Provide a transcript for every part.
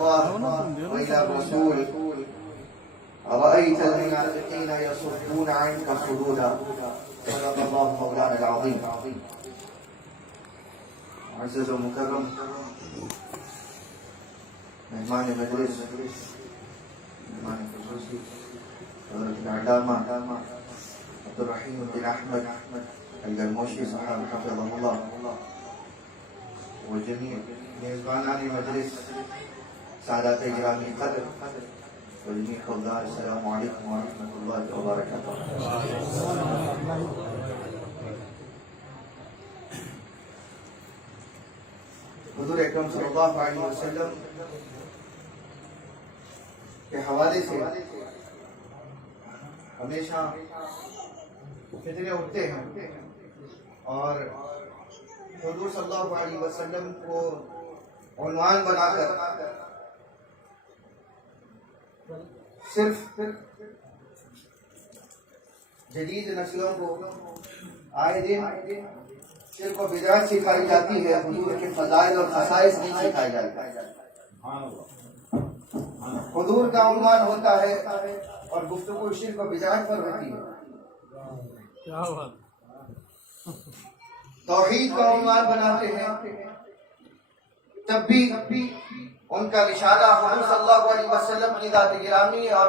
الله وإلى الرسول أرأيت المنافقين يصدون عنك صدودا. صدق الله مولانا العظيم. معزز و مکرم مہمان مجلس، مہمان خصوصی حضرت العلامہ عبدالرحیم بن احمد الگرموشی صاحب حفظہ اللہ، وجميع میزبانان مجلس، سادات گرامی قدر، وجميع حضار، السلام علیکم ورحمۃ اللہ وبرکاتہ۔ حضور اکرم صلی اللہ علیہ وسلم کے حوالے سے ہمیشہ فتنے اٹھتے ہیں، اور حضور صلی اللہ علیہ وسلم کو عنوان بنا کر صرف جدید نسلوں کو آئے دن شرک و بدعت سکھائی جاتی ہے، حضور کے فضائل اور خصائص نہیں سکھائی جاتی۔ حضور کا عنوان ہوتا ہے اور گفتگو شرک و بدعت پر ہوتی ہے۔ توحید کا عنوان بناتے ہیں، تب بھی ان کا نشانہ حضور صلی اللہ علیہ وسلم کی ذات گرامی اور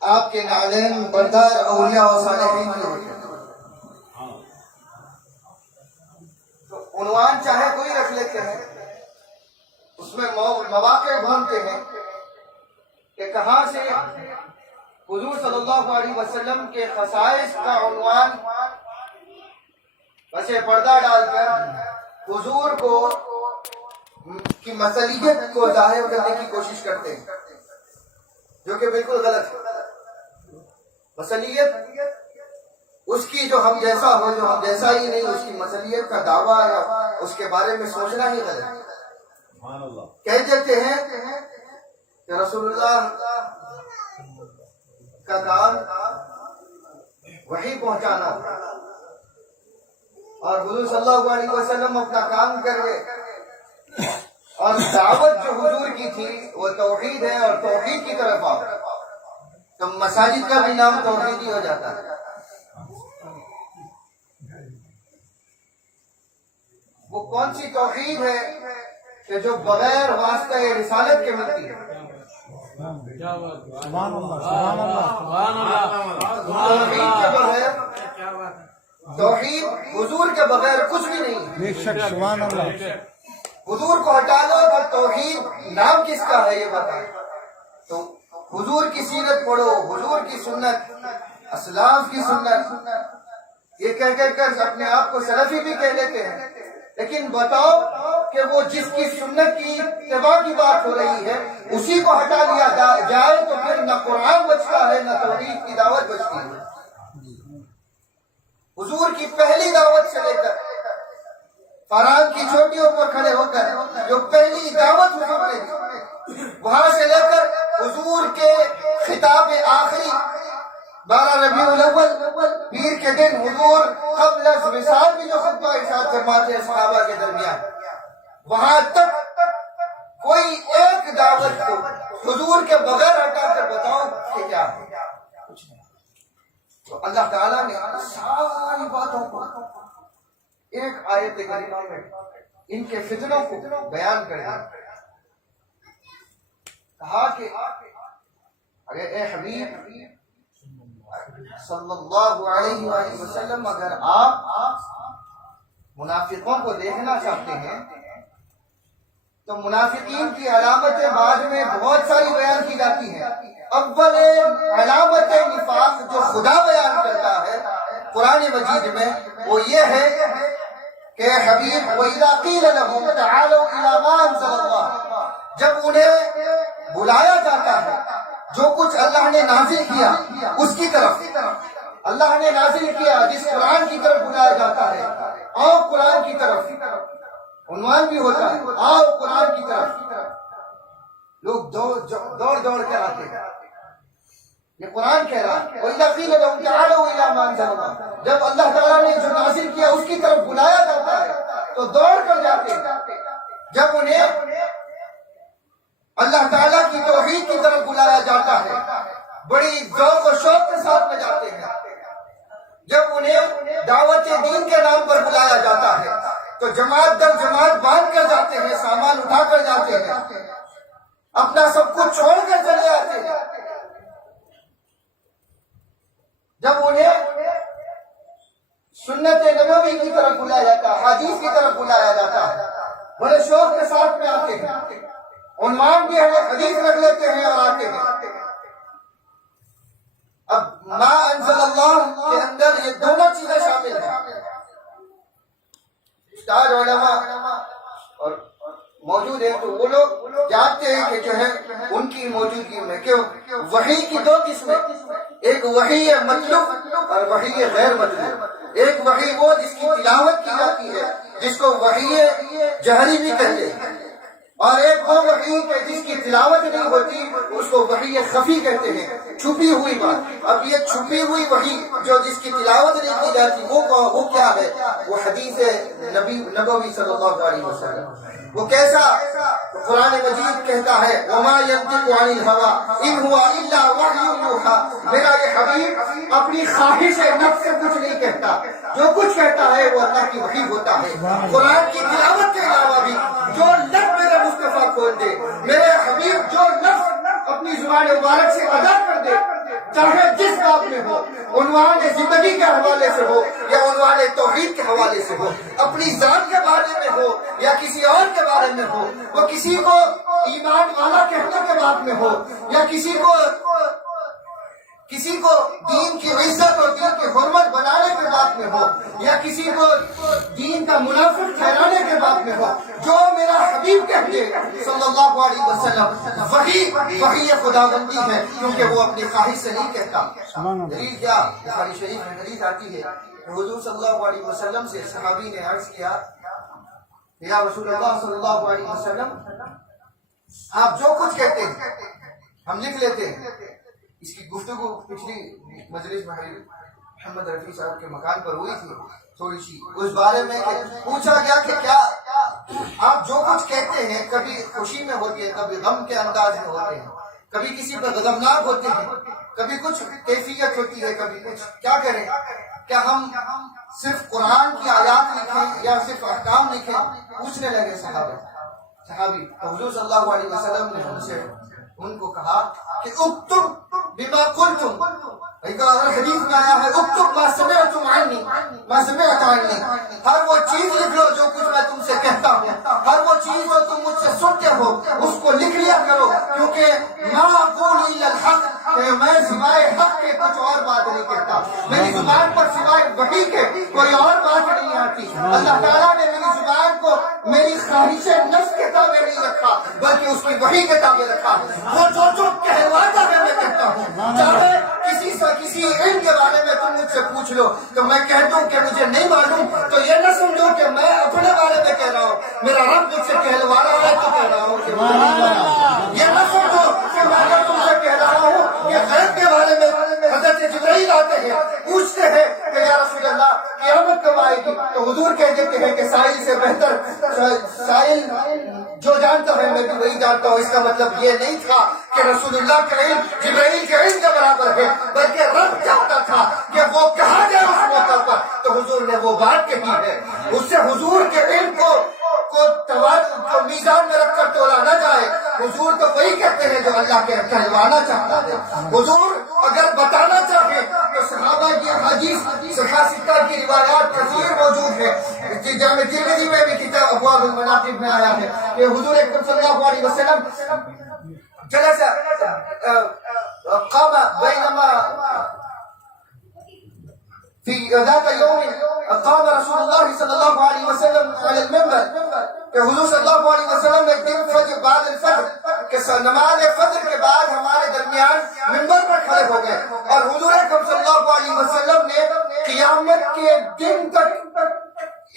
آپ کے نالین بردار اولیاء و صالحین کی ہوتے ہیں۔ عنوان چاہے کوئی رکھ لیتے ہیں، اس میں مواقع ڈھونڈتے ہیں کہ کہاں سے حضور صلی اللہ علیہ وسلم کے خصائص کا عنوان ویسے پردہ ڈال کر حضور کو کی مسئلیت کو ظاہر کرنے کی کوشش کرتے ہیں، جو کہ بالکل غلط ہے۔ مسئلیت اس کی جو ہم جیسا ہو، جو ہم جیسا ہی نہیں، اس کی مسئلیت کا دعویٰ یا اس کے بارے میں سوچنا ہی غلط ہے۔ کہہ دیتے ہیں کہ رسول اللہ کا کام وحی پہنچانا، اور حضور صلی اللہ علیہ وسلم اپنا کام کر گئے، اور دعوت جو حضور کی تھی وہ توحید ہے، اور توحید کی طرف آؤ، تو مساجد کا بھی نام توحید ہی ہو جاتا ہے۔ وہ کون سی توحید ہے کہ جو بغیر واسطہ رسالت کے ملتی ہے؟ سبحان اللہ، سبحان اللہ، سبحان اللہ۔ توحید کے بغیر، توحید حضور کے بغیر کچھ بھی نہیں ہے۔ بے شک، سبحان اللہ۔ حضور کو ہٹا لو تو توحید نام کس کا ہے یہ بتائیں۔ تو حضور کی سیرت پڑھو، حضور کی سنت، اسلاف کی سنت، یہ کہہ کر اپنے آپ کو سلفی بھی کہہ لیتے ہیں، لیکن بتاؤ کہ وہ جس کی سنت کی اتباع کی بات ہو رہی ہے اسی کو ہٹا لیا جائے تو پھر نہ قرآن بچتا ہے، نہ توحید کی دعوت بچتی ہے۔ حضور کی پہلی دعوت سے لے کر فران کی چوٹیوں پر کھڑے ہو کر جو پہلی دعوت حضور نے دی، وہاں سے لے کر حضور کے خطاب آخری 12 ربیع الاول پیر کے دن حضور قبل از وصال بھی جو خطبہ ارشاد فرماتے ہیں صحابہ کے درمیان، وہاں تک کوئی ایک دعوت کو حضور کے بغیر ہٹا کر بتاؤ کہ کیا ہے؟ کچھ نہیں۔ تو اللہ تعالیٰ نے ساری باتوں کو ایک آیت کریمہ میں ان کے فتنوں کو بیان کر دیا، کہا کہ اگر اے حبیب صلی اللہ علیہ وآلہ وسلم اگر آپ منافقوں کو دیکھنا چاہتے ہیں تو منافقین کی علامتیں بعد میں بہت ساری بیان کی جاتی ہیں۔ اول علامت نفاق جو خدا بیان کرتا ہے قرآن مجید میں وہ یہ ہے کہ حبیب وَإِذَا قِيلَ لَهُمْ تَعَالَوْا إِلَىٰ مَا أَنزَلَ اللَّهُ، جب انہیں بلایا جاتا ہے جو کچھ اللہ نے نازل کیا اس کی طرف، اللہ نے نازل کیا جس قرآن کی طرف بلایا جاتا ہے، آؤ قرآن کی طرف، عنوان بھی ہوتا ہے آؤ قرآن کی طرف، لوگ دوڑ کر آتے ہیں۔ یہ قرآن کہہ رہا ہے وَإِذَا قِيلَ لَهُمْ تَعَالَوْا إِلَىٰ مَا أَنزَلَ اللَّهُ، جب اللہ تعالیٰ نے جو نازل کیا اس کی طرف بلایا جاتا ہے تو دوڑ کر جاتے ہیں۔ جب انہیں اللہ تعالیٰ کی توحید کی طرف بلایا جاتا ہے، بڑی ذوق و شوق کے ساتھ میں جاتے ہیں۔ جب انہیں دعوت دین کے نام پر بلایا جاتا ہے تو جماعت در جماعت باندھ کر جاتے ہیں، سامان اٹھا کر جاتے ہیں، اپنا سب کچھ چھوڑ کر چلے آتے ہیں۔ جب انہیں سنت نبوی کی طرف بلایا جاتا ہے، حدیث کی طرف بلایا جاتا ہے، بڑے شوق کے ساتھ میں آتے ہیں، عنوان بھی ہمیں حدیث رکھ لیتے ہیں اور آتے ہیں۔ اب ما انزل اللہ کے اندر یہ دونوں چیزیں شامل ہیں۔ استاد علماء اور موجود ہیں تو وہ لوگ جانتے ہیں کہ جو ہے ان کی موجودگی میں کہ وحی کی دو قسمیں، ایک وحی ہے مطلوب اور وحی ہے غیر مطلوب۔ ایک وحی وہ جس کی تلاوت کی جاتی ہے، جس کو وحی جہری بھی کہتے ہیں، اور ایک وہ وحی کہ جس کی تلاوت نہیں ہوتی اس کو وحی خفی کہتے ہیں، چھپی ہوئی بات۔ اب یہ چھپی ہوئی وحی جو جس کی تلاوت نہیں کی جاتی وہ کیا ہے؟ وہ حدیث نبوی صلی اللہ علیہ وسلم۔ وہ کیسا؟ قرآن مجید کہتا ہے وما ينطق عن الهوى ان هو الا وحی یوحی، میرا یہ حبیب اپنی خواہش نفس سے کچھ نہیں کہتا، جو کچھ کہتا ہے وہ اللہ کی وحی ہوتا ہے۔ قرآن کی تلاوت کے علاوہ بھی جو لفظ میرے مصطفیٰ کھول دے، میرے حبیب جو لفظ اپنی زبان مبارک سے ادا کر دے، چاہے جس بات میں ہو، عنوان زندگی کے حوالے سے ہو یا عنوان توحید کے حوالے سے ہو، اپنی ذات کے بارے میں ہو یا کسی اور کے بارے میں ہو، وہ کسی کو ایمان والا کہنے کے بعد میں ہو یا کسی کو دین کی عزت اور دین کی حرمت بنانے کے بعد میں ہو یا کسی کو دین کا منافق ٹھہرانے کے بعد میں ہو، جو میرا حبیب کہتے صلی اللہ علیہ وسلم وہی خداوندی ہے، کیونکہ وہ اپنی خواہش سے نہیں کہتا۔ دلیل کیا؟ بخاری شریف میں حدیث آتی ہے، حضور صلی اللہ علیہ وسلم سے صحابی نے عرض کیا یا رسول اللہ صلی اللہ علیہ وسلم، آپ جو کچھ کہتے ہیں ہم لکھ لیتے ہیں۔ اس کی گفتگو پچھلی مجلس میں محمد رفیع صاحب کے مکان پر ہوئی تھی، تھوڑی سی اس بارے میں پوچھا گیا کہ کیا آپ جو کچھ کہتے ہیں کبھی خوشی میں ہوتے ہیں، کبھی غم کے انداز میں ہوتے ہیں، کبھی کسی پر غضبناک ہوتے ہیں، کبھی کچھ کیفیت ہوتی ہے، کبھی کچھ، کیا کریں؟ کیا ہم صرف قرآن کی آیات لکھیں یا صرف احکام لکھیں؟ پوچھنے لگے صحابی تو حضور صلی اللہ علیہ وسلم نے ان سے ان کو کہا کہ اکتب بما قلتم، حدیث میں آیا ہے اکتب ما سمعتم عنی ما سمعت عنی، ہر وہ چیز لکھ لو جو کچھ میں تم سے کہتا ہوں، ہر وہ چیز جو تم مجھ سے سنتے ہو اس کو لکھ لیا کرو، کیونکہ ما اقول الا الحق، کہ میں سوائے حق کے کچھ اور بات نہیں کہتا، میری زبان پر سوائے وحی کے کوئی اور بات نہیں آتی۔ اللہ تعالیٰ نے میری زبان کو میری خواہش نفس کے تابع نہیں رکھا بلکہ اس کی وحی کے تابع رکھا۔ وہ جو کہلواتا ہے میں کہتا ہوں، چاہے کسی علم کے بارے میں تم مجھ سے پوچھ لو تو میں کہہ دوں کہ مجھے نہیں معلوم، تو یہ نہ سمجھو کہ میں اپنے بارے میں کہہ رہا ہوں، میرا رب مجھ سے کہلوا رہا ہے تو کہہ رہا ہوں کہ مجھے نہیں معلوم۔ یہ نہ سمجھو کہ میں اگر تم سے کہہ رہا ہوں کہ غیب کے بارے میں حضرت جبرائیل آتے ہیں پوچھتے ہیں کہ یا رسول اللہ قیامت کب آئے گی، تو حضور کہہ دیتے ہیں کہ سائل سے بہتر سائل جو جانتا ہے میں بھی وہی جانتا ہوں۔ اس کا مطلب یہ نہیں تھا کہ رسول اللہ کا علم جبرائیل کے علم کے برابر ہے، بلکہ رب چاہتا تھا کہ وہ کہا جائے اس موقع پر، تو حضور نے وہ بات کہی ہے۔ اس سے حضور کے علم کو میزان میں رکھ کر تولا نہ جائے، حضور تو وہی کہتے ہیں جو اللہ کے کہلوانا چاہتا ہے۔ حضور اگر بتانا چاہے تو صحابہ کی حدیث صحیح ستہ کی روایات کثیر موجود ہے، جامع ترمذی میں بھی کتاب ابواب المناقب میں آیا ہے کہ حضور اکرم صلی اللہ علیہ وسلم جلس قام بینما في ذات يوم قام رسول الله صلى الله عليه وسلم على المنبر، کہ حضور صلی اللہ علیہ وسلم ایک دن فجر بعد الفجر کہ نماز فجر کے بعد ہمارے درمیان منبر پر کھڑے ہو گئے، اور حضور اکرم صلی اللہ علیہ وسلم نے قیامت کے دن تک،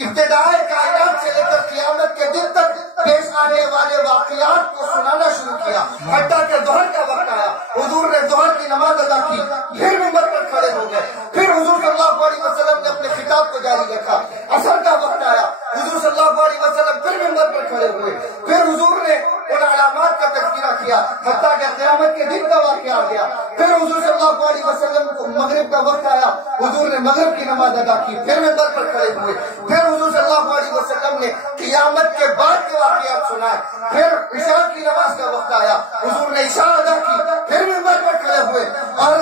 ابتدائے کائنات سے لے کر قیامت کے دن تک پیش آنے والے واقعات کو سنانا شروع کیا، حتیٰ کہ ظہر کا وقت آیا، حضور نے ظہر کی نماز ادا کی، پھر منبر پر کھڑے ہو گئے، پھر حضور صلی اللہ علیہ وسلم نے اپنے خطاب کو جاری رکھا، عصر کا وقت آیا، حضور صلی اللہ علیہ وسلم پھر منبر پر کھڑے ہوئے، پھر حضور نے ان علامات علامات کا تذکرہ کیا، حتیٰ کہ قیامت کے دن کا واقعہ آ گیا۔ پھر حضور صلی اللہ علیہ وسلم کو مغرب کا وقت آیا، حضور نے مغرب کی نماز ادا کی، پھر ممبر پر کھڑے ہوئے، پھر حضور صلی اللہ علیہ وسلم نے قیامت کے بعد کے واقعات سنائے، پھر عشاء کی نماز کا وقت آیا، حضور نے عشاء ادا کی، پھر ممبر پر کھڑے ہوئے، اور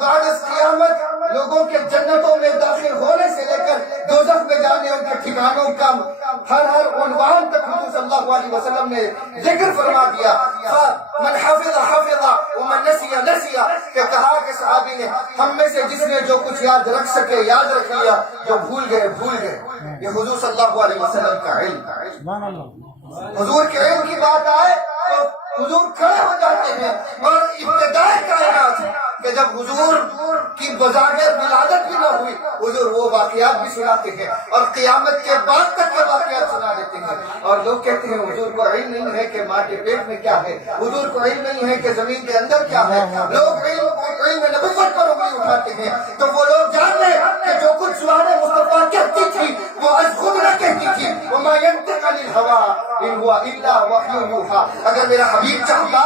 بعد اس قیامت لوگوں کے جنتوں میں داخل ہونے سے لے کر دوزخ میں جانے ان کے ٹھکانوں کا ہر عنوان تک حضور صلی اللہ علیہ وسلم نے ذکر فرما دیا۔ من حفظ حفظ ومن نسی نسی، کہ کہا کہ صحابی نے ہم میں سے جس نے جو کچھ یاد رکھ سکے یاد رکھ لیا، جو بھول گئے بھول گئے۔ یہ حضور صلی اللہ علیہ وسلم کا علم، سبحان اللہ، حضور کے علم کی بات آئے تو حضور کھڑے ہو جاتے ہیں، اور ابتدائی کائنات کہ جب حضور کی بظاہر ولادت بھی نہ ہوئی، حضور وہ واقعات بھی سناتے ہیں، اور قیامت کے بعد تک کے واقعات سنا دیتے ہیں۔ اور لوگ کہتے ہیں حضور کو علم نہیں ہے کہ ماں کے پیٹ میں کیا ہے، حضور کو علم نہیں ہے کہ زمین کے اندر کیا ہے۔ لوگ علم نبوت پر انگلی اٹھاتے ہیں، تو وہ لوگ جان لیں کہ جو کچھ زبان مصطفیٰ کہتی تھی وہ از خود نہ کہتی تھی، وما ينطق عن الهوى ان هو الا وحی یوحی۔ اگر میرا حبیب چاہتا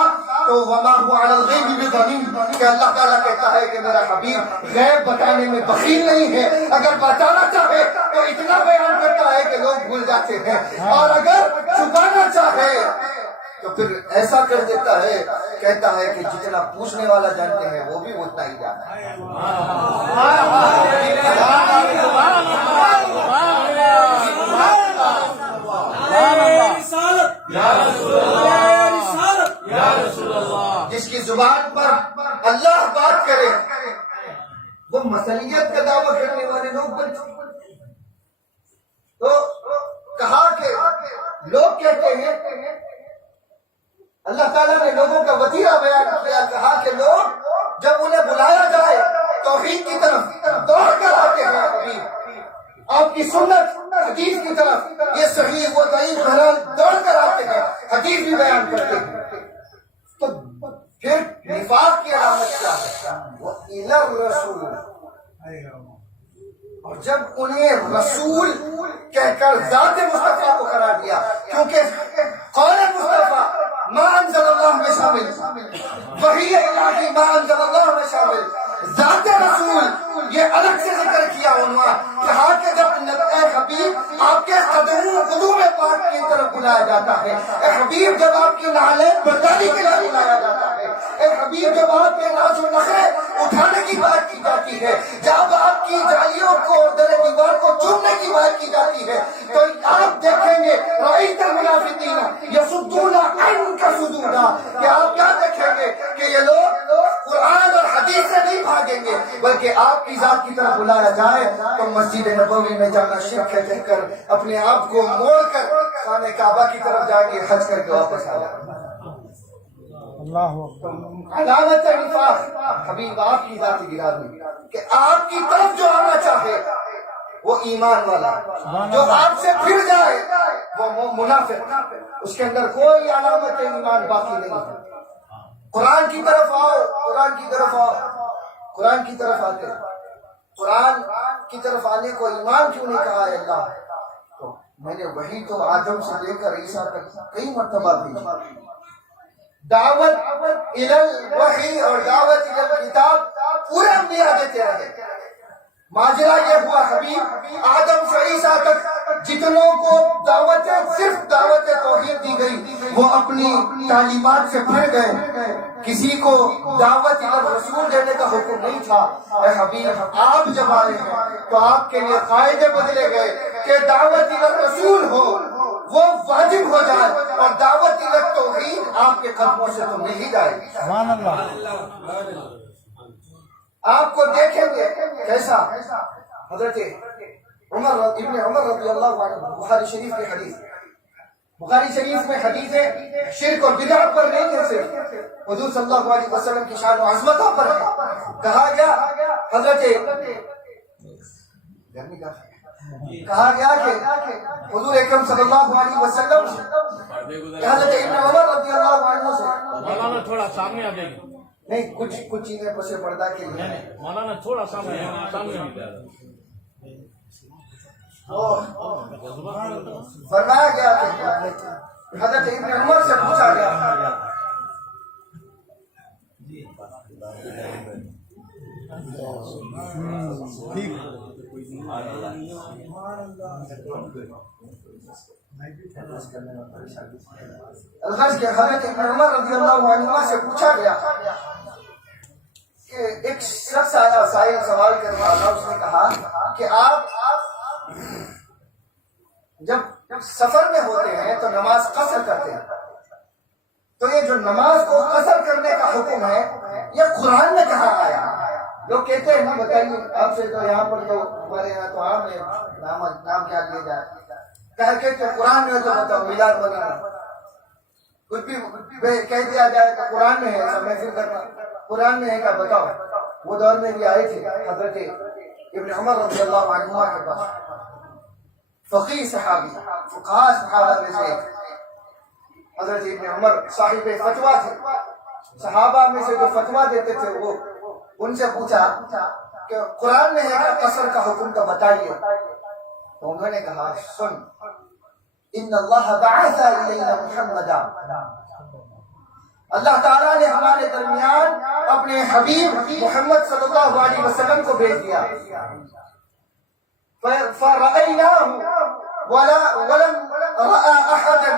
تو وما هو على الغیب بضنین، کہ اللہ تعالیٰ کہتا ہے کہ میرا حبیب غیب بتانے میں بخیل نہیں ہے، اگر بتانا چاہے تو اتنا بیان کرتا ہے کہ لوگ بھول جاتے ہیں، اور اگر چھپانا چاہے تو پھر ایسا کر دیتا ہے، کہتا ہے کہ جتنا پوچھنے والا جانتے ہیں وہ بھی اتنا ہی جانتا ہے۔ جس کی زبان پر اللہ بات کرے وہ مسلیت کا دعویٰ کرنے والے لوگ بن چکے۔ تو کہا کہ لوگ کہتے ہیں، اللہ تعالیٰ نے لوگوں کا وتیرہ بیان کیا، کہا کہ لوگ جب انہیں بلایا جائے توحید کی طرف دوڑ کر آتے ہیں، حبیب آپ کی سنت حدیث کی طرف، یہ صحیح وہ ضعیف حلال دوڑ کر آتے ہیں، حدیث بھی بیان کرتے ہیں۔ تو پھر نفاق کی علامت کیا ہے؟ وہ الی الرسول، اور جب انہیں رسول کہہ کر ذات مصطفیٰ کو قرار دیا، کیونکہ قول مصطفیٰ ما انزل اللہ میں شامل، وحی الہی ما انزل اللہ میں شامل، ذات رسول یہ الگ سے ذکر کیا عنوان، کہا کہ جب اے حبیب آپ کے قدوم پاک کی طرف بلایا جاتا ہے، اے حبیب جب آپ کی نعلیں برداری کے لیے بلایا جاتا ہے، اے حبیب جب آپ کے ناز و نخرے اٹھانے کی بات کی جاتی ہے، جب آپ کی جالیوں کو اور در دیوار کو چومنے کی بات کی جاتی ہے، تو آپ دیکھیں گے رأیت المنافقین یصدون عنک صدودا، کہ آپ کیا دیکھیں گے کہ یہ لوگ قرآن اور حدیث سے نہیں بھاگیں گے، بلکہ آپ کی ذات کی طرف بلایا جائے تو مسجد نبوی میں جانا شرک ہے کہہ کر اپنے آپ کو موڑ کر خانہ کعبہ کی طرف جائیں گے، حج کر کے واپس آ جائیں گے۔ اللہ اکبر، علامت نفاق حبیب آپ کی ذاتی برادری کہ آپ کی طرف جو آنا چاہے وہ ایمان والا، جو آپ سے پھر جائے وہ منافق، اس کے اندر کوئی علامت ایمان باقی نہیں ہے۔ قرآن کی طرف آؤ، قرآن کی طرف آؤ، قرآن کی طرف آتے ہیں، قرآن کی طرف آنے کو ایمان کیوں نہیں کہا ہے اللہ؟ تو میں نے وہی تو آدم سے لے کر عیسیٰ تک کئی مرتبہ بھیجی، دعوت الی الوحی اور دعوت الی الکتاب پورے انبیاء دیتے رہے۔ ماجرا یہ ہوا حبیب آدم سے عیسیٰ تک جتنوں کو صرف دعوت توحید دی گئی وہ اپنی تعلیمات سے پھر گئے، کسی کو دعوت رسول دینے کا حکم نہیں تھا۔ اے حبیب آپ جب آئے ہیں تو آپ کے لیے قاعدے بدلے گئے کہ دعوت رسول ہو وہ واجب ہو جائے، اور دعوت توحید آپ کے قدموں سے تو نہیں جائے گی۔ سبحان اللہ، آپ کو دیکھیں گے کیسا حضرت ابن عمر رضی اللہ عنہ، بخاری شریف کی حدیث، بخاری شریف میں حدیث ہے شرک اور بدعت پر نہیں ہے، صرف حضور صلی اللہ علیہ وسلم کی شان و عظمتوں پر ہے۔ کہا گیا حضرت کہا گیا کہ حضور اکرم صلی اللہ علیہ وسلم سے حضرت ابن عمر رضی اللہ عنہ سے، مولانا تھوڑا سامنے آ جائیے، نہیں کچھ چیزیں پس پردہ کے لیے مولانا تھوڑا سامنے فرمایا گیا کہ حضرت ابن عمر سے پوچھا گیا ٹھیک الغرض کہ حضرت ابن عمر رضی اللہ عنہ سے پوچھا گیا کہ ایک شخص آیا سائل سوال کرنے والا، اس نے کہا کہ آپ جب سفر میں ہوتے ہیں تو نماز قصر کرتے ہیں، تو یہ جو نماز کو قصر کرنے کا حکم ہے یہ قرآن میں کہاں آیا؟ لوگ کہتے ہیں نا بتائیے آپ سے، تو یہاں پر تو ہمارے یہاں تو عام ہے نام کیا لیا جائے، کہتے ہیں قرآن میں تو بتاؤ میلاد وغیرہ کچھ بھی کہہ دیا جائے تو قرآن میں ہے، ایسا محفل کرنا قرآن میں ہے کیا بتاؤ؟ وہ دور میں بھی آئے تھے حضرت ابن عمر رضی اللہ عنہ کے پاس، فقیہ صحابی فقہاء صحابہ میں سے حضرت ابن عمر صاحب فتویٰ تھے، صحابہ میں سے جو فتویٰ دیتے تھے وہ ان سے پوچھا کہ قرآن میں ہے قصر کا حکم تو بتائیے، تو انہوں نے کہا سن ان اللہ بعث الینا محمدا، اللہ تعالیٰ نے ہمارے درمیان اپنے حبیب محمد صلی اللہ علیہ وسلم کو بھیج دیا، فَرَأَيْنَاهُ وَلَمْ رَأَى أَحَدًا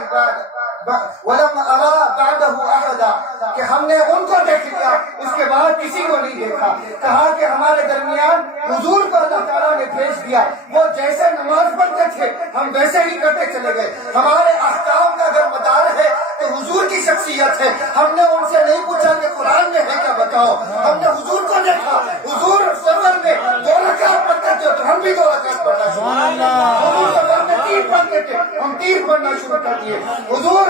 وَلَمْ أَرَى بَعْدَهُ أَحَدًا، کہ ہم نے ان کو دیکھ لیا اس کے بعد کسی کو نہیں دیکھا۔ کہا کہ ہمارے درمیان حضور کو اللہ تعالیٰ نے بھیج دیا، وہ جیسے نماز پڑھتے تھے ہم ویسے ہی کرتے چلے گئے، ہمارے احکام کا اگر مدار ہے تو حضور کی شخصیت ہے۔ ہم نے ان سے نہیں پوچھا کہ قرآن میں ہے کیا بتاؤ، ہم نے حضور کو دیکھا، حضور سفر میں 2 رکعت پڑھتے تھے تو ہم بھی 2 رکعت پڑھنا شروع کر دیا، حضور سفر میں 3 پڑھتے تھے ہم 3 پڑھنا شروع کر دیے، حضور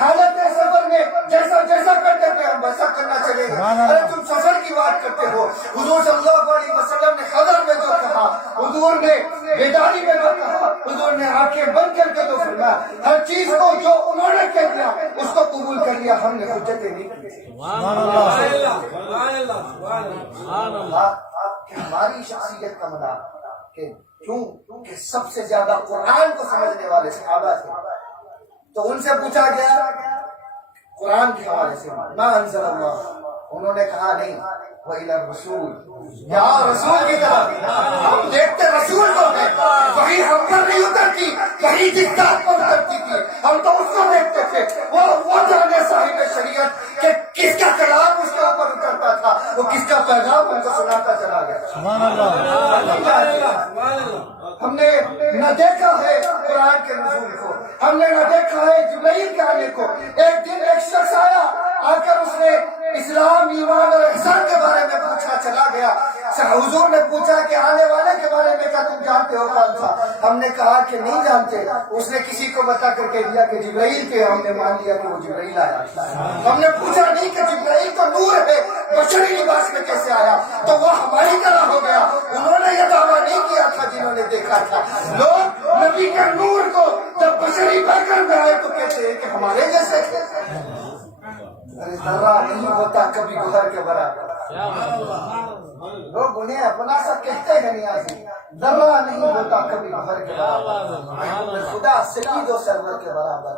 حالت سفر میں جیسا کرتے تھے ہم ویسا کرنا چلے گئے۔ ارے تم سفر کی بات کرتے ہو، حضور صلی اللہ علیہ وسلم نے حضر میں جو کہا، حضور نے بیداری میں جو کہا، حضور نے آنکھیں بند کر کے جو فرمایا، ہر چیز کو جو انہوں نے کہہ دیا اس کو قبول کر لیا، ہم نے حجتیں نہیں کی۔ کہ ہماری شخصیت کا مدار کہ کیوں کہ سب سے زیادہ قرآن کو سمجھنے والے صحابہ تھے، تو ان سے پوچھا گیا قرآن کے حوالے سے ما انزل اللہ، انہوں نے کہا نہیں وَإِلَى الرَّسُولِ، یا رسول کی طرف ہم دیکھتے رسول کو ہے، وہی ہم پر نہیں اترتی، وہی جس ذات پر اترتی تھی ہم تو اس کو دیکھتے تھے، وہ جانے صاحب شریعت کہ کس کا کلام اس کے اوپر اترتا تھا، وہ کس کا پیغام ان کو سناتا چلا گیا۔ سبحان اللہ، ہم نے نہ دیکھا ہے قرآن کے نزول کو، ہم نے نہ دیکھا ہے جبرائیل کے آنے کو۔ ایک دن ایک شخص آیا، آ کر اس نے اسلام ایمان اور احسان کے بارے میں پوچھا، چلا گیا۔ حضور نے پوچھا کہ آنے والے کے بارے میں کیا تم جانتے ہو کون تھا؟ ہم نے کہا کہ نہیں جانتے۔ اس نے کسی کو بتا کر کہہ دیا کہ جبرائیل کے، ہم نے مان لیا کہ وہ جبرائیل آیا۔ ہم نے پوچھا نہیں کہ جبرائیل تو نور ہے، بشری لباس میں کیسے آیا؟ تو وہ ہماری طرح ہو گیا۔ انہوں نے یہ دعویٰ نہیں کیا تھا جنہوں نے دیکھا تھا۔ لوگ نبی کے نور کو جب بشری بن کر میں آئے تو کہتے ہیں کہ ہمارے جیسے تھے۔ ذرہ نہیں ہوتا کبھی گوہر کے برابر۔ لوگ انہیں اپنا سا کہتے ہیں نیازی، ذرہ نہیں ہوتا کبھی گوہر کے برابر، خدا سید و سرور کے برابر،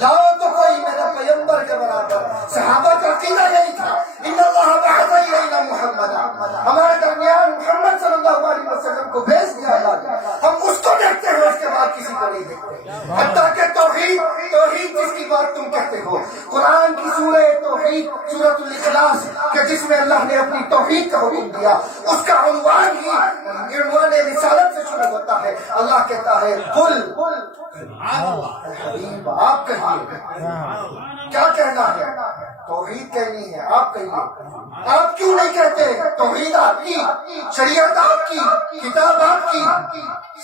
لاؤ تو کوئی میرا پیغمبر کے برابر۔ صحابہ کا عقیدہ یہی تھا، ان اللہ بعث الینا محمدا، ہمارے درمیان محمد صلی اللہ علیہ وسلم کو بھیج دیا اللہ نے، ہم اس کو دیکھتے ہیں، اس کے بعد کسی کو نہیں دیکھتے۔ حتیٰ کہ توحید جس کی بات تم کہتے ہو، قرآن کی سورہ توحید، سورۃ الاخلاص کہ جس میں اللہ نے اپنی توحید کا حکم دیا، اس کا عنوان ہی عنوان رسالت سے شروع ہوتا ہے۔ اللہ کہتا ہے قل حبیب آپ کہیے، کیا کہنا ہے؟ توحید کہنی ہے، آپ کہیے۔ آپ کیوں نہیں کہتے توحید آپ کی، شریعت آپ کی، کتاب آپ کی،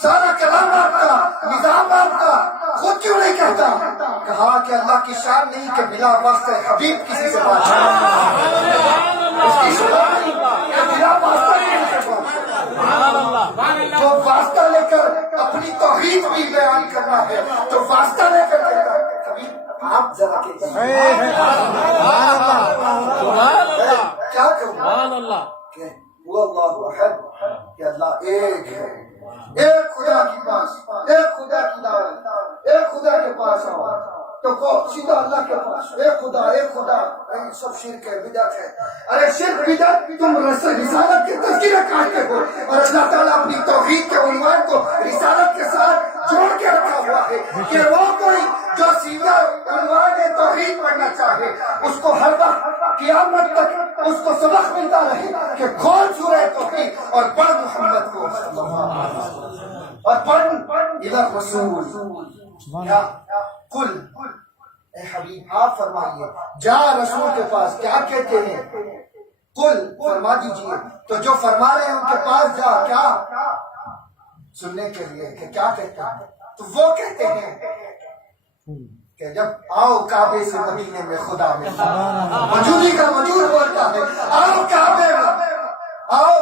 سارا کلام آپ کا، نظام آپ کا، خود کیوں نہیں کہتا؟ کہا کہ اللہ کی شان نہیں کہ بلا واسطہ حبیب کسی سے بات کرے، اس کی شان نہیں کہ بلا واسطہ کسی سے بات کرے، جو واسطہ لے کر اپنی توحید بھی بیان کرنا ہے، جو واسطہ لے کر کہتا ہے حبیب آپ ذرا کیا کہوں کہ وہ اللہ احد، کہ اللہ ایک ہے، ایک خدا کی پاس، ایک خدا کی دعوت، ایک خدا کے پاس آؤ۔ تو کو سیدھا اللہ کے پاس، اے خدا یہ سب شرک ہے، بدعت ہے۔ ارے شرک بدعت تم رسالت کے تذکرہ کہتے ہو، اور اللہ تعالیٰ اپنی توحید کے عنوان کو رسالت کے ساتھ جوڑ کے رکھا ہوا ہے کہ وہ کوئی جو سیدھا عنوان توحید پڑھنا چاہے اس کو ہر وقت قیامت تک اس کو سبق ملتا رہے کہ کھول سورہ توحید اور پڑھ محمد کو صلی اللہ علیہ وسلم، اور پڑھ اذا رسول کیا کل، اے حبیب آپ فرمائیے، جا رسول کے پاس کیا کہتے ہیں؟ کل فرما دیجئے، تو جو فرما رہے ہیں ان کے پاس جا، کیا سننے کے لیے کہ کیا کہتے ہیں؟ تو وہ کہتے ہیں کہ جب آؤ کعبے سے مدینے میں خدا ملتا ہے، موجودی کا موجود بولتا ہے، آؤ کعبے میں، آؤ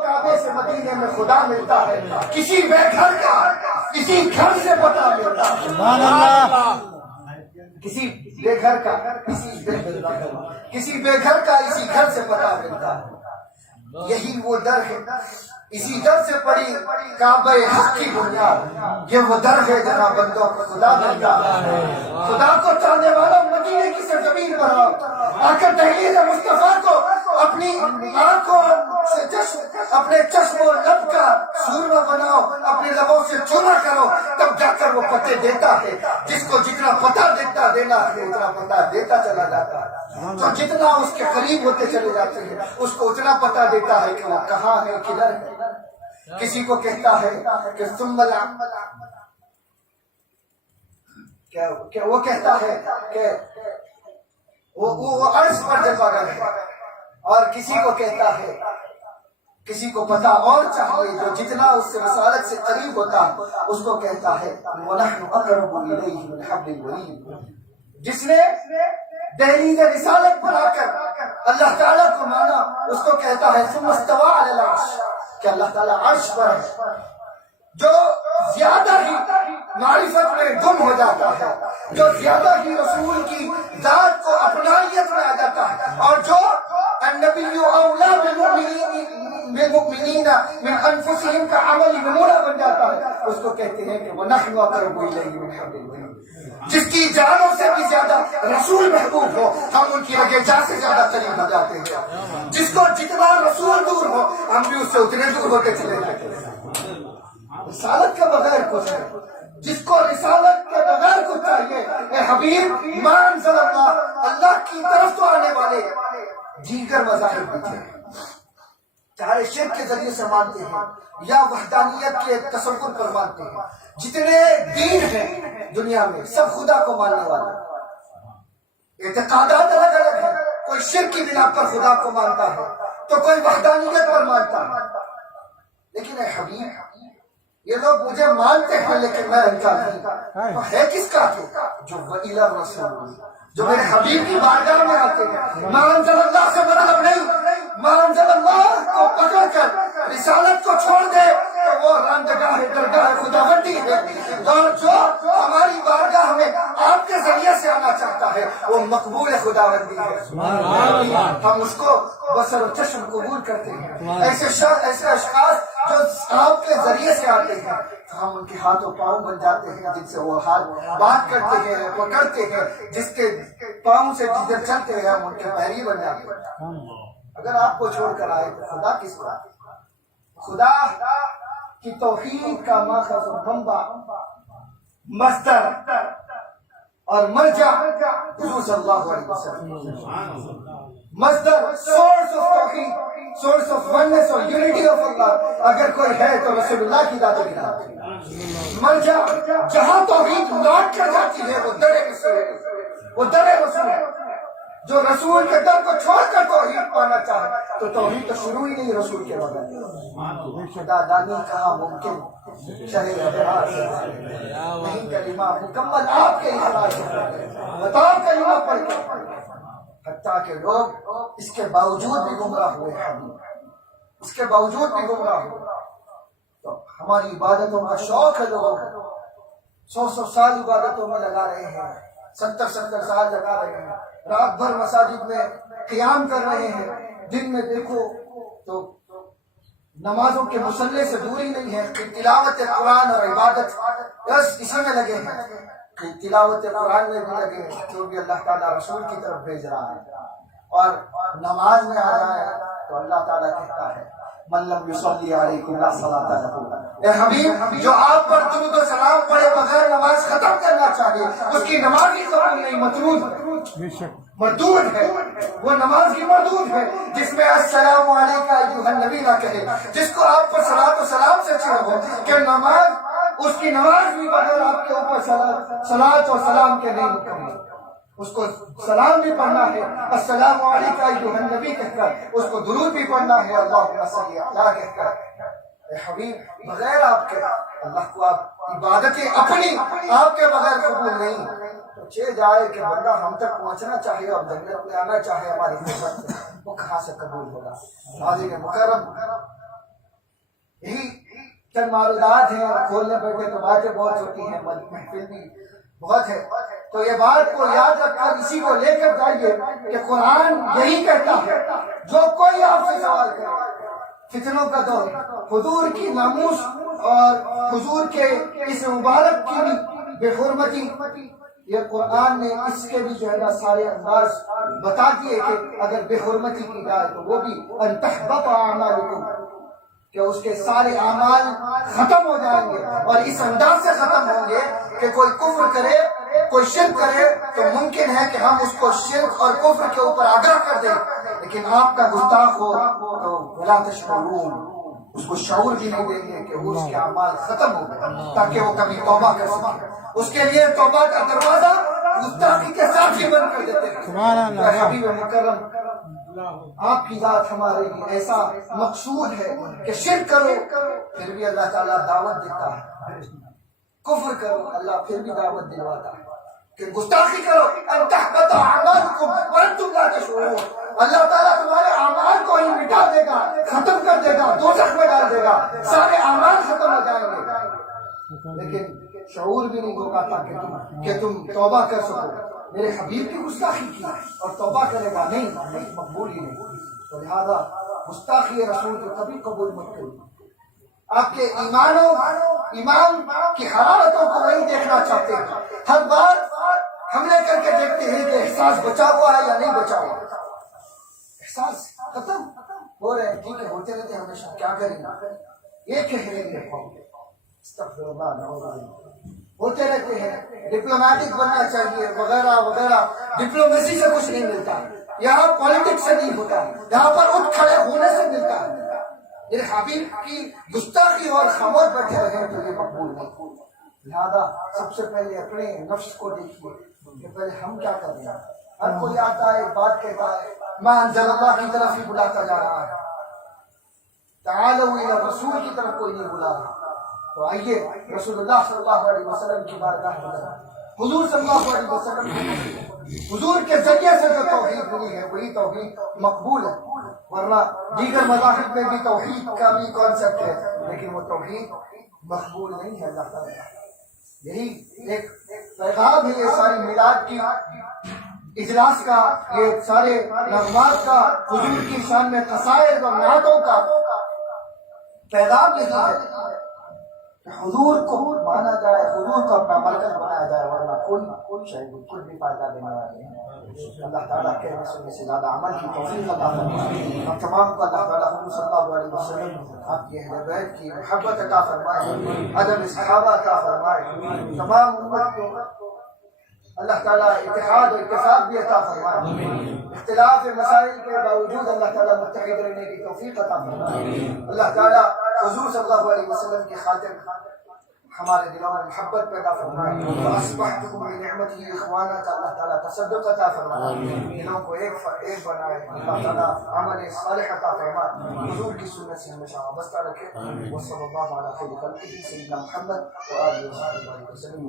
کعبے سے مدینے میں خدا ملتا ہے، کسی بے گھر کا کسی گھر سے پتہ ملتا ہے، سبحان اللہ، کسی بے گھر کا کسی بے گھر کا اسی گھر سے پتہ ملتا ہے۔ یہی وہ در ہے، اسی در سے پڑی کعبہ حق کی بنیاد، یہ وہ در ہے جہاں بندوں کو خدا ملتا ہے۔ خدا کو چاہنے والا مدینے کی سرزمین پر آؤ، آ کر دہلیز مصطفیٰ کو اپنی آنکھوں سے اپنے چشم و لب کا سورما بناؤ، اپنے لبوں سے چونا کرو، تب جا کر وہ پتے دیتا ہے۔ جس کو جتنا پتہ دینا ہے اتنا پتہ دیتا چلا جاتا ہے، تو جتنا اس کے قریب ہوتے چلے جاتے ہیں اس کو اتنا پتہ دیتا ہے کہ وہ کہاں ہے، کدھر ہے۔ کسی کو کہتا ہے کہ ثم کہ وہ کہتا ہے کہ وہ عرش پر جلوہ گر ہے، اور کسی کو کہتا ہے، کسی کو پتہ اور چاہیے جو جتنا اس سے رسالت سے قریب ہوتا اس کو کہتا ہے وَنَحْنُ أَقْرَبُ إِلَيْهِ مِنْ حَبْلِ الْوَرِيدِ۔ جس نے دہلیز رسالت پر آ کر اللہ تعالیٰ کو مانا اس کو کہتا ہے ثم استوى علی العرش، کہ اللہ تعالیٰ عرش پر ہے۔ جو زیادہ ہی معرفت میں گم ہو جاتا ہے، جو زیادہ ہی رسول کی ذات کو اپنائیت میں آ جاتا ہے، اور جو النبی اولا بالمؤمنین من انفسهم کا عمل نمونہ بن جاتا ہے، اس کو کہتے ہیں کہ وَنَحْنُ أَقْرَبُ إِلَيْهِ مِنْ حَبْلِ الْوَرِيدِ۔ جس کی جانوں سے بھی زیادہ رسول محبوب ہو ہم ان کی لگے جا سے زیادہ قریب ہو جاتے ہیں، جس کو جتنا رسول دور ہو ہم بھی اس سے اتنے دور ہوتے چلے جاتے ہیں۔ رسالت کے بغیر کچھ ہے، جس کو رسالت کے بغیر کچھ چاہیے، اے حبیب ما انزل اللہ، اللہ کی طرف تو آنے والے دیگر مذاہب بھی تھے، چاہے شرک کے ذریعے سے مانتے ہیں یا وحدانیت کے تصور پر مانتے ہیں، جتنے دین ہیں دنیا میں سب خدا کو ماننے والے، اعتقادات الگ الگ ہیں، کوئی شرک کی بنا پر خدا کو مانتا ہے تو کوئی وحدانیت پر مانتا ہے، لیکن اے حبیب یہ لوگ مجھے مانتے ہیں لیکن میں ان کا نہیں، تو ہے کس کا تو جو وَإِلَى الرَّسُولِ، جو میرے حبیب کی بارگاہ میں آتے ہیں، ما انزل اللہ سے مطلب نہیں، ما انزل اللہ کو پکڑ کر رسالت کو چھوڑ دے تو وہ راندگاہ درگاہ خداوندی ہے، اور جو ہماری بارگاہ میں آپ کے ذریعے سے آنا چاہتا ہے وہ مقبول خداوندی ہے، ہم اس کو بصر و چشم قبول کرتے ہیں۔ ایسے اشخاص جو آپ کے ذریعے سے آتے ہیں ہم ان کے ہاتھ و پاؤں بن جاتے ہیں، جن سے وہ بات کرتے ہیں، پکڑتے ہیں، جس کے پاؤں سے جدھر چلتے ہیں ہم ان کے پیری بن جاتے ہیں۔ اگر آپ کو چھوڑ کر آئے تو خدا کس کو؟ خدا کی توحید کا ماخذ و منبع، مصدر اور مرجع حضور صلی اللہ علیہ وسلم، مصدر سورس آف توحید، سورس آف وننس اور یونٹی آف اللہ اگر کوئی ہے تو رسول اللہ کی ذات ہے۔ مرجع جہاں توحید لوٹ کر جاتی ہے وہ در رسول ہے، وہ در رسول ہے۔ جو رسول کے در کو چھوڑ کر توحید پانا چاہے تو توحید تو شروع ہی نہیں رسول کے بغیر۔ خدا دانی کہاں ممکن شہر ابرار سے نہیں، کلمہ مکمل آپ کے اخراج سے بتاؤ کلمہ پڑھ کے، حتیٰ کہ لوگ اس کے باوجود بھی گمراہ ہوئے ہیں، اس کے باوجود بھی گمراہ ہوئے۔ تو ہماری عبادتوں کا شوق ہے، لوگوں کو 100 سال عبادتوں میں لگا رہے ہیں، 70 سال لگا رہے ہیں، رات بھر مساجد میں قیام کر رہے ہیں، دن میں دیکھو تو نمازوں کے مصلے سے دوری نہیں ہے، تلاوت قرآن اور عبادت بس اسی میں لگے ہیں۔ کہ تلاوت قرآن میں بھی لگے جو بھی اللہ تعالیٰ رسول کی طرف بھیج رہا ہے، اور نماز میں آ جائے تو اللہ تعالیٰ کہتا ہے من لم یصلی علیکم لا صلاۃ لہ، اے حبیب جو آپ پر درود و سلام پڑھے بغیر نماز ختم کرنا چاہے اس کی نماز ہی قبول نہیں، مطرود بے شک مردود ہے، وہ نماز کی مردود ہے جس میں السلام علیکم ایھا النبی نہ کہے، جس کو آپ پر صلاۃ و سلام سے چھوڑو کہ نماز اس کی نماز بھی بغیر آپ کے اوپر صلاۃ و سلام کے نہیں مکمل، اس کو سلام بھی پڑھنا ہے السلام علیکم ایھا النبی کہہ کر، اس کو درود بھی پڑھنا ہے اللہم صلی علی کہہ کر۔ اے حبیب بغیر آپ کے اللہ کو آپ عبادتیں اپنی آپ کے بغیر قبول نہیں، تو چہ جائے کہ بندہ ہم تک پہنچنا چاہے اور جنت میں آنا چاہے ہماری خدمت میں، وہ کہاں سے قبول ہوگا؟ حاضرین مکرم، یہی چند معروضات ہیں، کھولنے بیٹھے تو باتیں بہت ہوتی ہیں، محفل بھی بہت ہے، تو یہ بات کو یاد رکھ کر اسی کو لے کر جائیے کہ قرآن یہی کہتا ہے جو کوئی آپ سے سوال کرے، فتنوں کا دور، حضور کی ناموس اور حضور کے اس مبارک کی بھی بے حرمتی، یہ قرآن نے اس کے بھی جو ہے نا سارے انداز بتا دیے کہ اگر بے حرمتی کی جائے تو وہ بھی ان تحبط اعمالکم، کہ اس کے سارے اعمال ختم ہو جائیں گے، اور اس انداز سے ختم ہوں گے کہ کوئی کفر کرے، کوئی شرک کرے تو ممکن ہے کہ ہم اس کو شرک اور کفر کے اوپر آگاہ کر دیں، لیکن آپ کا گستاخ ہو تو ولا تشعرون، اس کو شعور بھی نہیں دیں گے کہ وہ اس کے اعمال ختم ہو گئے تاکہ وہ کبھی توبہ کر سکے، اس کے لیے توبہ کا دروازہ گستاخی کے ساتھ ہی بند کر دیتے ہیں۔ سبحان اللہ۔ حبیب مکرم آپ کی ذات ہمارے لیے ایسا مقصود ہے کہ شرک کرو پھر بھی اللہ تعالیٰ دعوت دیتا ہے، کفر کرو اللہ پھر بھی دعوت دلواتا ہے، کہ گستاخی کرو ان تحبط اعمالکم وانتم لا تشعرون، اللہ تعالیٰ تمہارے اعمال کو ہی مٹا دے گا، ختم کر دے گا، دوزخ میں ڈال دے گا، سارے اعمال ختم ہو جائیں گے، لیکن شعور بھی نہیں ہوگا کہ تم توبہ کر سکو۔ میرے حبیب کی گستاخی کی اور توبہ کرے گا نہیں، مقبول ہی نہیں، تو لہذا گستاخی رسول کو کبھی قبول مت کرو۔ آپ کے ایمان کی حرارتوں کو نہیں دیکھنا چاہتے، ہر بار حملے کر کے دیکھتے ہیں کہ احساس بچا ہوا ہے یا نہیں بچا ہوا، احساس ختم ہو رہے ہیں، ٹھیک ہے ہوتے رہتے ہیں، ہمیشہ کیا کریں گے، یہ کہہ رہے ہیں استغفر اللہ نعوذ باللہ، ہوتے رہتے ہیں، ڈپلومیٹک بننا چاہیے وغیرہ وغیرہ، ڈپلومیسی سے کچھ نہیں ملتا، یہاں پالیٹکس سے نہیں ہوتا، یہاں پر اٹھ کھڑے ہونے سے ملتا ہے۔ میرے حبیب کی گستاخی اور خاموش بیٹھے رہے تو یہ مقبول نہیں، لہذا سب سے پہلے اپنے نفس کو دیکھیے کہ پہلے ہم کیا کر رہے ہیں۔ ہر کوئی آتا ہے بات کہتا ہے، ما انزل اللہ کی طرف ہی بلاتا جا رہا ہے، تعالوا الی رسول کی طرف کوئی نہیں بلا رہا، تو آئیے رسول اللہ صلی اللہ علیہ وسلم کی بارگاہ میں، حضور صلی اللہ علیہ وسلم کی حضور کے ذریعے سے جو توحید ملی ہے وہی توحید مقبول ہے، ورنہ دیگر مذاہب میں بھی توحید کا بھی کانسیپٹ ہے لیکن وہ توحید مقبول نہیں ہے اللہ تعالیٰ۔ یہی ایک پیغام ہے یہ ساری میلاد کی اجلاس کا، یہ سارے نغمات کا، حضور کی شان میں قصائد اور نعتوں کا پیغام یہی ہے کہ حضور کو مانا جائے، حضور کو اپنا مرکز بنایا جائے، ورنہ کوئی شاید کچھ بھی فائدہ دینے والے ہیں۔ اللہ تعالیٰ کے رسول سے زیادہ عمل کی توفیق عطا فرمائے، ہم تمام کو اللہ تعالیٰ حضور صلی اللہ علیہ وسلم آپ کی اہل بیت کی محبت عطا فرمائے، ادب صحابہ عطا فرمائے، تمام امت کو اللہ تعالیٰ اتحاد و اتفاق بھی عطا فرمائے، اختلاف مسائل کے باوجود اللہ تعالیٰ متحد رہنے کی توفیق عطا فرمائے، اللہ تعالیٰ حضور صلی اللہ علیہ وسلم کی خاطر ہمارے دلوں میں محبت پیدا فرمائے، وَأَصْبَحْتُمْ بِنِعْمَتِهِ إِخْوَانًا کا اللہ تعالیٰ تصدق عطا فرمائے، دلوں کو ایک بنائے، اللہ تعالیٰ عمل صالح عطا فرمائے، حضور کی سنت سے ہمیشہ وابستہ رکھے، وصلی اللہ علی خیر خلقہ سیدنا محمد وآلہ وصحبہ وسلم۔